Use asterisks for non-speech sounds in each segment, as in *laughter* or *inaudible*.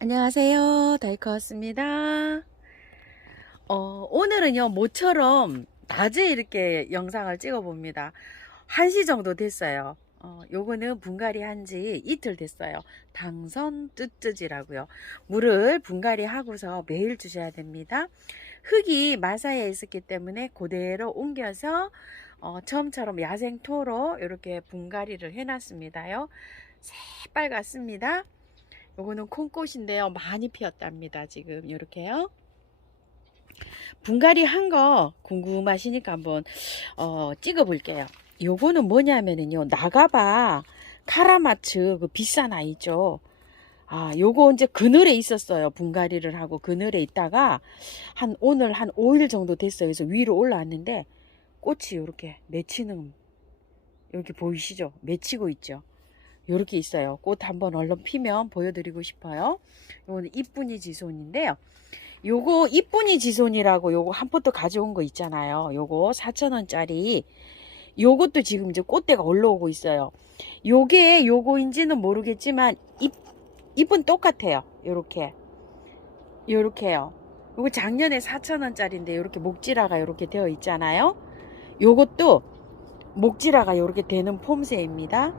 안녕하세요. 다이커였습니다. 어, 오늘은요, 모처럼 낮에 이렇게 영상을 찍어 봅니다. 1시 정도 됐어요. 어, 요거는 분갈이 한 지 이틀 됐어요. 당선 뚜뚜지라고요. 물을 분갈이 하고서 매일 주셔야 됩니다. 흙이 마사에 있었기 때문에 그대로 옮겨서 어, 처음처럼 야생토로 이렇게 분갈이를 해놨습니다요. 새빨갛습니다. 요거는 콩꽃인데요. 많이 피었답니다. 지금 이렇게요. 분갈이 한 거 궁금하시니까 한번 어, 찍어 볼게요. 요거는 뭐냐면은요. 나가봐 카라마츠 그 비싼 아이죠. 아, 요거 이제 그늘에 있었어요. 분갈이를 하고 그늘에 있다가 한 오늘 한 5일 정도 됐어요. 그래서 위로 올라왔는데 꽃이 이렇게 맺히는 이렇게 보이시죠? 맺히고 있죠. 요렇게 있어요. 꽃 한번 얼른 피면 보여드리고 싶어요. 요거는 이쁜이 지손인데요. 요거 이쁜이 지손이라고 요거 한 포트 가져온 거 있잖아요. 요거 4,000원짜리. 요것도 지금 이제 꽃대가 올라오고 있어요. 요게 요거인지는 모르겠지만 잎, 잎은 똑같아요. 요렇게. 요렇게요. 요거 작년에 4,000원짜리인데 요렇게 목지라가 요렇게 되어 있잖아요. 요것도 목지라가 요렇게 되는 폼새입니다.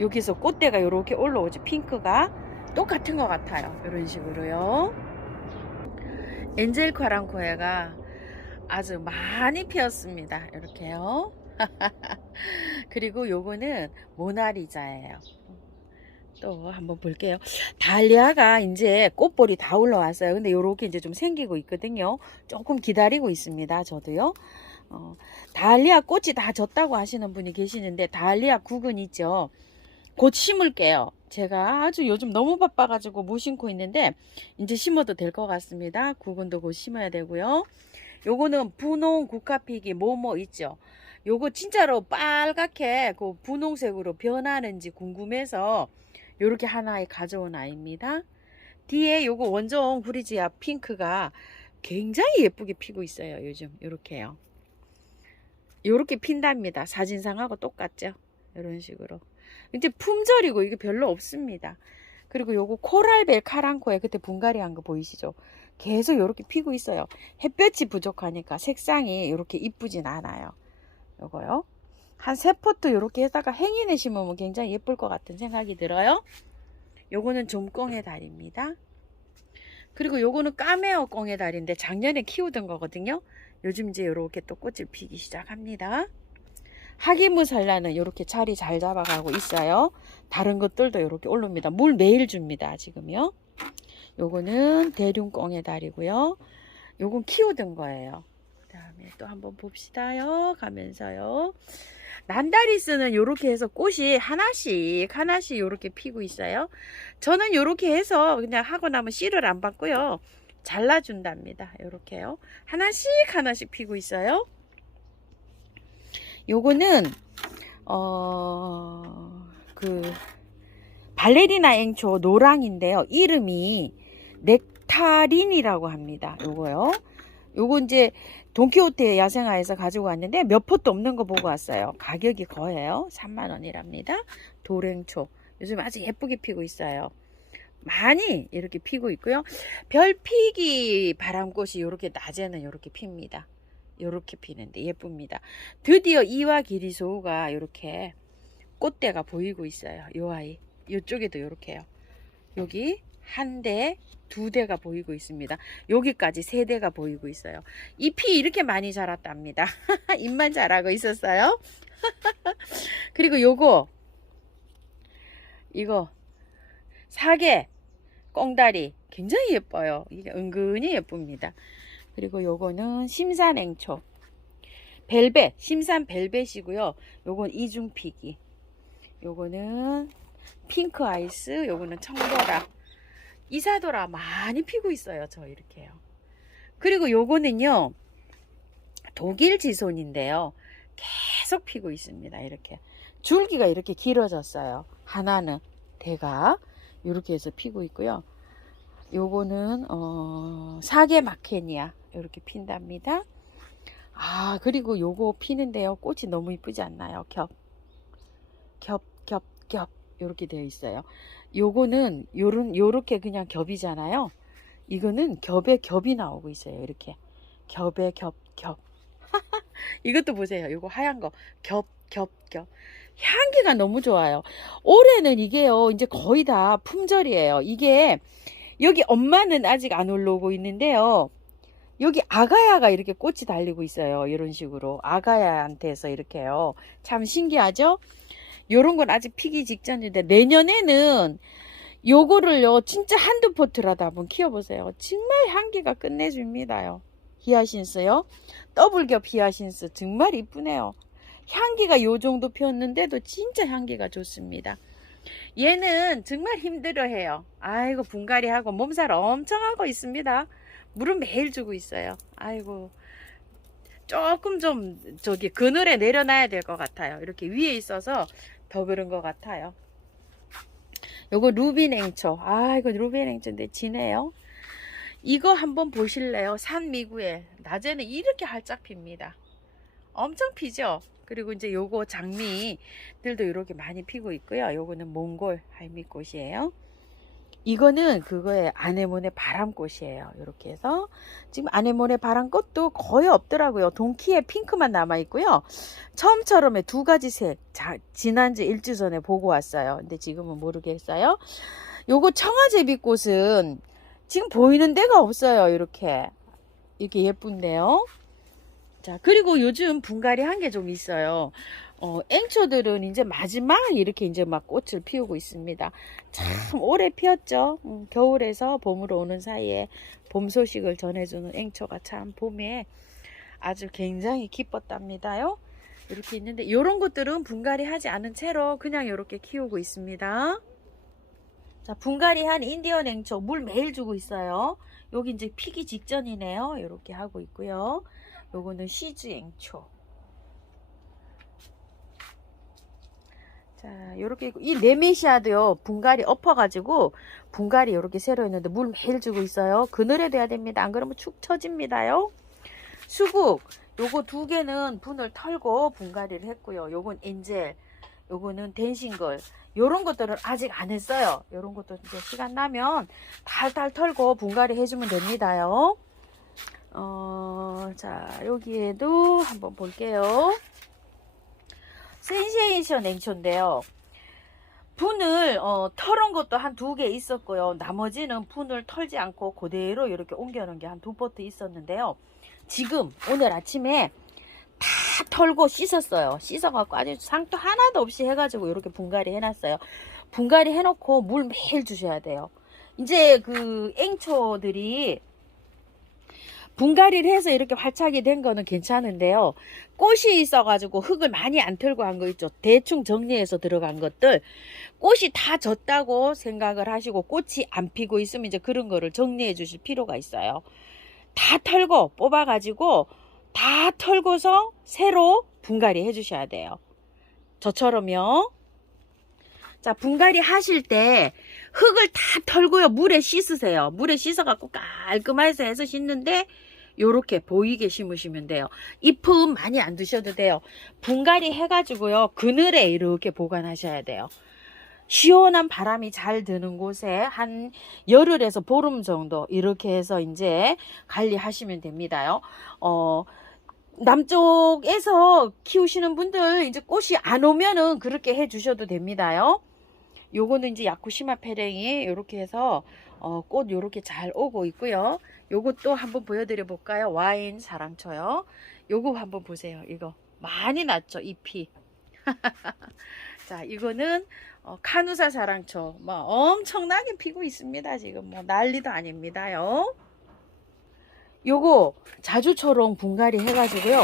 여기서 꽃대가 이렇게 올라오죠. 핑크가 똑같은 것 같아요. 이런 식으로요. 엔젤 카랑코에가 아주 많이 피었습니다. 이렇게요. *laughs* 그리고 요거는 모나리자예요. 또 한번 볼게요. 달리아가 이제 꽃볼이 다 올라왔어요. 근데 요렇게 이제 좀 생기고 있거든요. 조금 기다리고 있습니다. 저도요. 어, 달리아 꽃이 다 졌다고 하시는 분이 계시는데 달리아 국은 있죠. 곧 심을게요. 제가 아주 요즘 너무 바빠가지고 못 심고 있는데 이제 심어도 될 것 같습니다. 구근도 곧 심어야 되고요. 요거는 분홍 국화피기 뭐뭐 있죠. 요거 진짜로 빨갛게 그 분홍색으로 변하는지 궁금해서 요렇게 하나에 가져온 아이입니다. 뒤에 요거 원종 후리지아 핑크가 굉장히 예쁘게 피고 있어요. 요즘 요렇게요. 요렇게 핀답니다. 사진상하고 똑같죠. 이런 식으로. 이제 품절이고 이게 별로 없습니다. 그리고 요거 코랄벨 카랑코에 그때 분갈이 한 거 보이시죠? 계속 이렇게 피고 있어요. 햇볕이 부족하니까 색상이 이렇게 이쁘진 않아요. 요거요. 한 세 포트 이렇게 해다가 행인에 심으면 굉장히 예쁠 것 같은 생각이 들어요. 요거는 좀꽁의 달입니다. 그리고 요거는 까메오 꽁의 달인데 작년에 키우던 거거든요. 요즘 이제 이렇게 또 꽃을 피기 시작합니다. 하기무살라는 이렇게 자리 잘 잡아가고 있어요. 다른 것들도 이렇게 올릅니다. 물 매일 줍니다. 지금요. 요거는 대륜꽁의 달이고요. 요건 키우던 거예요. 그 다음에 또 한번 봅시다요. 가면서요. 난다리스는 이렇게 해서 꽃이 하나씩 하나씩 이렇게 피고 있어요. 저는 이렇게 해서 그냥 하고 나면 씨를 안 받고요. 잘라준답니다. 이렇게요. 하나씩 하나씩 피고 있어요. 요거는 어 그 발레리나 앵초 노랑인데요. 이름이 넥타린이라고 합니다. 요거요. 요거 이제 돈키호테 야생화에서 가지고 왔는데 몇 포도 없는 거 보고 왔어요. 가격이 거예요. 3만 원이랍니다. 도랭초. 요즘 아주 예쁘게 피고 있어요. 많이 이렇게 피고 있고요. 별피기 바람꽃이 이렇게 낮에는 이렇게 핍니다. 이렇게 피는데 예쁩니다. 드디어 이와 기리소우가 이렇게 꽃대가 보이고 있어요. 요 아이. 이쪽에도 이렇게요. 여기 한 대, 두 대가 보이고 있습니다. 여기까지 세 대가 보이고 있어요. 잎이 이렇게 많이 자랐답니다. *laughs* 잎만 자라고 있었어요. *laughs* 그리고 요거 이거 사계 꽁다리 굉장히 예뻐요. 이게 은근히 예쁩니다. 그리고 요거는 심산앵초 벨벳 심산 벨벳이고요. 요건 이중피기 요거는 핑크 아이스 요거는 청도라 이사도라 많이 피고 있어요. 저 이렇게요. 그리고 요거는요. 독일 지손인데요. 계속 피고 있습니다. 이렇게 줄기가 이렇게 길어졌어요. 하나는 대가 이렇게 해서 피고 있고요. 요거는 어, 사계 마케니아 이렇게 핀답니다. 아 그리고 요거 피는데요. 꽃이 너무 이쁘지 않나요? 겹, 겹, 겹, 겹 요렇게 되어 있어요. 요거는 요런 요렇게 그냥 겹이잖아요. 이거는 겹에 겹이 나오고 있어요. 이렇게 겹에 겹 겹. *laughs* 이것도 보세요. 요거 하얀 거 겹 겹 겹. 향기가 너무 좋아요. 올해는 이게요. 이제 거의 다 품절이에요. 이게 여기 엄마는 아직 안 올라오고 있는데요. 여기 아가야가 이렇게 꽃이 달리고 있어요. 이런 식으로 아가야한테서 이렇게요. 참 신기하죠? 요런 건 아직 피기 직전인데 내년에는 요거를요 진짜 한두 포트라도 한번 키워보세요. 정말 향기가 끝내줍니다요. 히아신스요. 더블겹 히아신스 정말 이쁘네요. 향기가 요 정도 피었는데도 진짜 향기가 좋습니다. 얘는 정말 힘들어해요. 아이고 분갈이하고 몸살 엄청 하고 있습니다. 물은 매일 주고 있어요. 아이고 조금 좀 저기 그늘에 내려놔야 될 것 같아요. 이렇게 위에 있어서 더 그런 것 같아요. 요거 루비냉초. 아 이거 루비냉초인데 지네요. 이거 한번 보실래요? 산미구에 낮에는 이렇게 활짝 핍니다. 엄청 피죠? 그리고 이제 요거 장미들도 이렇게 많이 피고 있고요. 요거는 몽골 할미꽃이에요. 이거는 그거의 아네모네 바람꽃이에요. 이렇게 해서 지금 아네모네 바람꽃도 거의 없더라고요. 동키에 핑크만 남아 있고요. 처음처럼의 두 가지 색 자, 지난주 일주 전에 보고 왔어요. 근데 지금은 모르겠어요. 요거 청아제비꽃은 지금 보이는 데가 없어요. 이렇게 이렇게 예쁜데요. 자 그리고 요즘 분갈이 한 게 좀 있어요. 어, 앵초들은 이제 마지막 이렇게 이제 막 꽃을 피우고 있습니다. 참 오래 피었죠. 음, 겨울에서 봄으로 오는 사이에 봄 소식을 전해주는 앵초가 참 봄에 아주 굉장히 기뻤답니다요. 이렇게 있는데 이런 것들은 분갈이 하지 않은 채로 그냥 이렇게 키우고 있습니다. 자, 분갈이 한 인디언 앵초 물 매일 주고 있어요. 여기 이제 피기 직전이네요. 이렇게 하고 있고요. 요거는 시즈 앵초. 자, 요렇게 있고, 이 레메시아도요, 분갈이 엎어 가지고, 분갈이 요렇게 새로 있는데, 물 매일 주고 있어요. 그늘에 돼야 됩니다. 안 그러면 축 처집니다요. 수국, 요거 두 개는 분을 털고 분갈이를 했고요. 요건 엔젤, 요거는 댄싱걸. 요런 것들은 아직 안 했어요. 요런 것도 이제 시간 나면 달달 털고 분갈이 해주면 됩니다요. 어, 자, 여기에도 한번 볼게요. 센세이션 앵초인데요. 분을 어, 털은 것도 한 두 개 있었고요. 나머지는 분을 털지 않고 그대로 이렇게 옮겨놓은 게 한두 포트 있었는데요. 지금 오늘 아침에 다 털고 씻었어요. 씻어갖고 아주 상토 하나도 없이 해가지고 이렇게 분갈이 해놨어요. 분갈이 해놓고 물 매일 주셔야 돼요. 이제 그 앵초들이 분갈이를 해서 이렇게 활착이 된 거는 괜찮은데요. 꽃이 있어가지고 흙을 많이 안 털고 한 거 있죠. 대충 정리해서 들어간 것들. 꽃이 다 졌다고 생각을 하시고 꽃이 안 피고 있으면 이제 그런 거를 정리해 주실 필요가 있어요. 다 털고 뽑아가지고 다 털고서 새로 분갈이 해 주셔야 돼요. 저처럼요. 자, 분갈이 하실 때 흙을 다 털고요. 물에 씻으세요. 물에 씻어갖고 깔끔하게 해서 씻는데 요렇게 보이게 심으시면 돼요. 잎은 많이 안 드셔도 돼요. 분갈이 해가지고요. 그늘에 이렇게 보관하셔야 돼요. 시원한 바람이 잘 드는 곳에 한 열흘에서 보름 정도 이렇게 해서 이제 관리하시면 됩니다요. 어, 남쪽에서 키우시는 분들 이제 꽃이 안 오면은 그렇게 해 주셔도 됩니다요. 요거는 이제 야쿠시마 페랭이 이렇게 해서 어, 꽃 요렇게 잘 오고 있고요. 요것도 한번 보여드려 볼까요? 와인 사랑초요. 요거 한번 보세요. 이거 많이 났죠 잎이. *laughs* 자 이거는 어, 카누사 사랑초 뭐 엄청나게 피고 있습니다. 지금 뭐 난리도 아닙니다요. 요거 자주초롱 분갈이 해가지고요.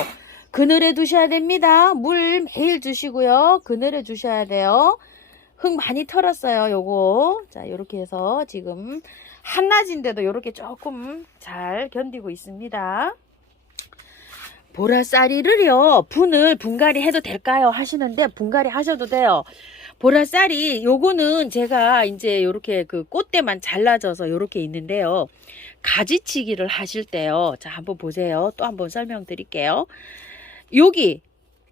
그늘에 두셔야 됩니다. 물 매일 주시고요. 그늘에 주셔야 돼요. 흙 많이 털었어요. 요거. 자, 요렇게 해서 지금 한낮인데도 요렇게 조금 잘 견디고 있습니다. 보라쌀이를요, 분을 분갈이 해도 될까요? 하시는데, 분갈이 하셔도 돼요. 보라쌀이, 요거는 제가 이제 요렇게 그 꽃대만 잘라져서 요렇게 있는데요. 가지치기를 하실 때요. 자, 한번 보세요. 또 한번 설명드릴게요. 여기,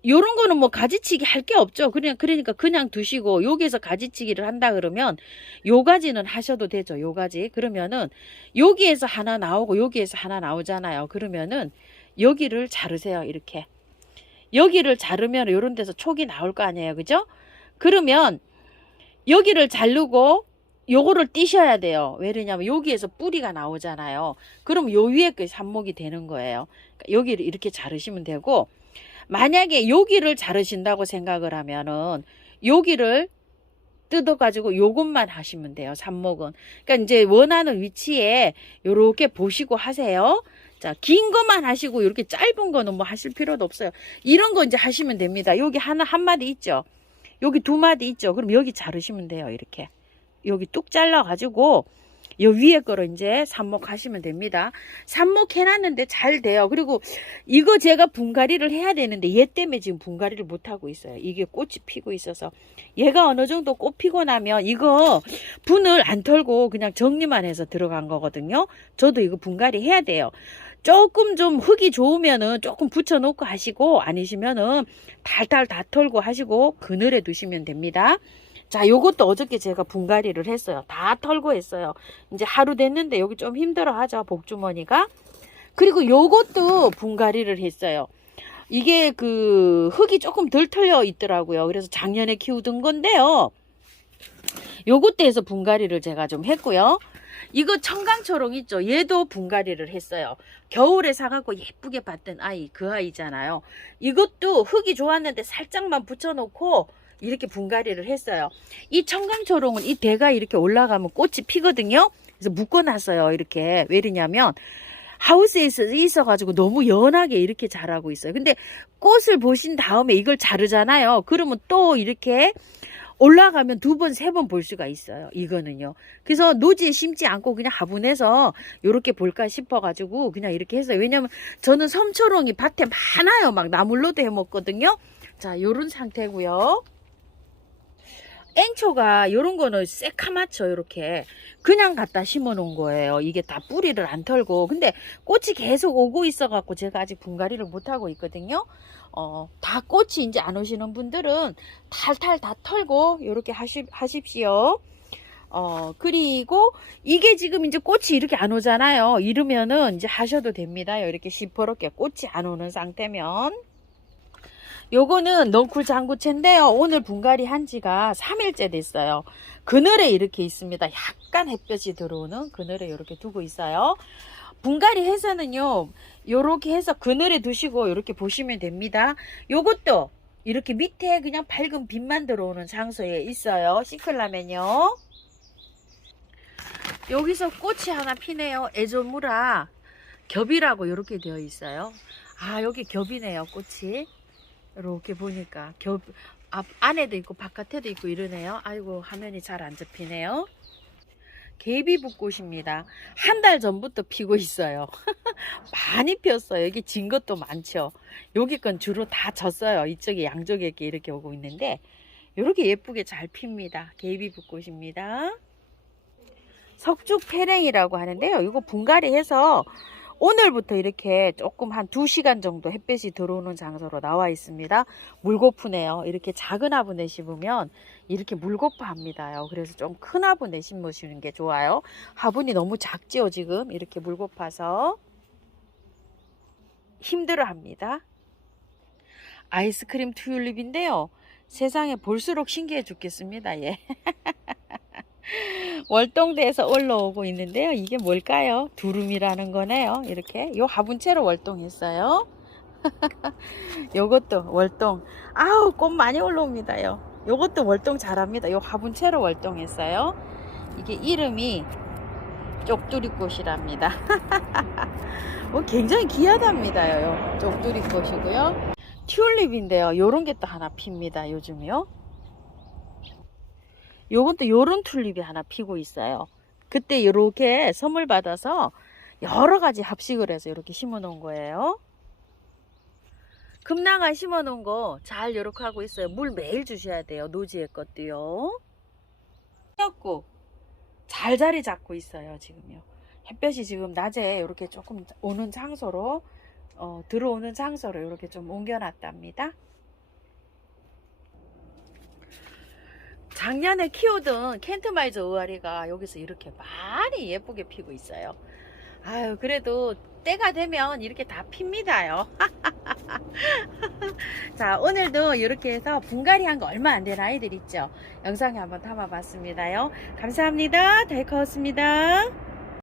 요런 거는 뭐 가지치기 할 게 없죠. 그냥 그러니까 그냥 두시고 여기에서 가지치기를 한다 그러면 요 가지는 하셔도 되죠. 요 가지. 그러면은 여기에서 하나 나오고 여기에서 하나 나오잖아요. 그러면은 여기를 자르세요. 이렇게. 여기를 자르면 요런 데서 촉이 나올 거 아니에요. 그죠? 그러면 여기를 자르고 요거를 띄셔야 돼요. 왜냐면 여기에서 뿌리가 나오잖아요. 그럼 요 위에 그 삽목이 되는 거예요. 그러니까 여기를 이렇게 자르시면 되고 만약에 여기를 자르신다고 생각을 하면은 여기를 뜯어가지고 요것만 하시면 돼요. 삽목은. 그러니까 이제 원하는 위치에 요렇게 보시고 하세요. 자, 긴 것만 하시고 이렇게 짧은 거는 뭐 하실 필요도 없어요. 이런 거 이제 하시면 됩니다. 여기 하나 한 마디 있죠. 여기 두 마디 있죠. 그럼 여기 자르시면 돼요. 이렇게. 여기 뚝 잘라 가지고 요 위에 거로 이제 삽목하시면 됩니다. 삽목해놨는데 잘 돼요. 그리고 이거 제가 분갈이를 해야 되는데 얘 때문에 지금 분갈이를 못하고 있어요. 이게 꽃이 피고 있어서 얘가 어느 정도 꽃 피고 나면 이거 분을 안 털고 그냥 정리만 해서 들어간 거거든요. 저도 이거 분갈이 해야 돼요. 조금 좀 흙이 좋으면은 조금 붙여놓고 하시고 아니시면은 달달 다 털고 하시고 그늘에 두시면 됩니다. 자, 요것도 어저께 제가 분갈이를 했어요. 다 털고 했어요. 이제 하루 됐는데 여기 좀 힘들어 하죠. 복주머니가. 그리고 요것도 분갈이를 했어요. 이게 그 흙이 조금 덜 털려 있더라고요. 그래서 작년에 키우던 건데요. 요것도 해서 분갈이를 제가 좀 했고요. 이거 청강초롱 있죠? 얘도 분갈이를 했어요. 겨울에 사갖고 예쁘게 봤던 아이, 그 아이잖아요. 이것도 흙이 좋았는데 살짝만 붙여놓고 이렇게 분갈이를 했어요. 이 청강초롱은 이 대가 이렇게 올라가면 꽃이 피거든요. 그래서 묶어놨어요. 이렇게. 왜냐면 하우스에 있어- 있어가지고 너무 연하게 이렇게 자라고 있어요. 근데 꽃을 보신 다음에 이걸 자르잖아요. 그러면 또 이렇게 올라가면 두 번, 세 번 볼 수가 있어요. 이거는요. 그래서 노지에 심지 않고 그냥 화분해서 이렇게 볼까 싶어가지고 그냥 이렇게 했어요. 왜냐면 저는 섬초롱이 밭에 많아요. 막 나물로도 해 먹거든요. 자, 요런 상태고요. 앵초가 요런 거는 새카맣죠 요렇게. 그냥 갖다 심어 놓은 거예요. 이게 다 뿌리를 안 털고. 근데 꽃이 계속 오고 있어 갖고 제가 아직 분갈이를 못 하고 있거든요. 어, 다 꽃이 이제 안 오시는 분들은 탈탈 다 털고 요렇게 하시, 하십시오. 어, 그리고 이게 지금 이제 꽃이 이렇게 안 오잖아요. 이러면은 이제 하셔도 됩니다. 이렇게 시퍼렇게 꽃이 안 오는 상태면 요거는 넝쿨 장구채인데요. 오늘 분갈이 한 지가 3일째 됐어요. 그늘에 이렇게 있습니다. 약간 햇볕이 들어오는 그늘에 이렇게 두고 있어요. 분갈이 해서는요. 요렇게 해서 그늘에 두시고 이렇게 보시면 됩니다. 요것도 이렇게 밑에 그냥 밝은 빛만 들어오는 장소에 있어요. 시클라면요. 여기서 꽃이 하나 피네요. 에조무라 겹이라고 이렇게 되어 있어요. 아 여기 겹이네요. 꽃이. 이렇게 보니까 겹 앞, 안에도 있고 바깥에도 있고 이러네요. 아이고 화면이 잘 안 잡히네요. 개비붓꽃입니다. 한 달 전부터 피고 있어요. *laughs* 많이 피었어요. 여기 진 것도 많죠. 여기 건 주로 다 졌어요. 이쪽에 양쪽에 이렇게 오고 있는데 이렇게 예쁘게 잘 핍니다. 개비붓꽃입니다. 석죽 패랭이라고 하는데요. 이거 분갈이 해서 오늘부터 이렇게 조금 한 2시간 정도 햇볕이 들어오는 장소로 나와 있습니다. 물고프네요. 이렇게 작은 화분에 심으면 이렇게 물고파합니다요. 그래서 좀 큰 화분에 심으시는 게 좋아요. 화분이 너무 작지요, 지금. 이렇게 물고파서 힘들어 합니다. 아이스크림 튤립인데요. 세상에 볼수록 신기해 죽겠습니다. 예. *laughs* *laughs* 월동대에서 올라오고 있는데요. 이게 뭘까요? 두rum이라는 거네요. 이렇게 요 화분채로 월동했어요. *laughs* 요것도 월동. 아우 꽃 많이 올라옵니다요. 요것도 월동 잘합니다. 요 화분채로 월동했어요. 이게 이름이 쪽두리꽃이랍니다. *laughs* 뭐 굉장히 귀하답니다요. 쪽두리꽃이고요. 튤립인데요. 요런 게 또 하나 핍니다. 요즘요. 요것도 요런 튤립이 하나 피고 있어요. 그때 이렇게 선물 받아서 여러 가지 합식을 해서 이렇게 심어 놓은 거예요. 금나가 심어 놓은 거잘 이렇게 하고 있어요. 물 매일 주셔야 돼요. 노지의 것도요. 였고 잘 자리 잡고 있어요. 지금요. 햇볕이 지금 낮에 이렇게 조금 오는 장소로 어, 들어오는 장소로 이렇게 좀 옮겨놨답니다. 작년에 키우던 켄트마이저 의아리가 여기서 이렇게 많이 예쁘게 피고 있어요. 아유, 그래도 때가 되면 이렇게 다 핍니다요. *laughs* 자, 오늘도 이렇게 해서 분갈이 한 거 얼마 안 된 아이들 있죠? 영상에 한번 담아봤습니다요. 감사합니다. 데이커였습니다.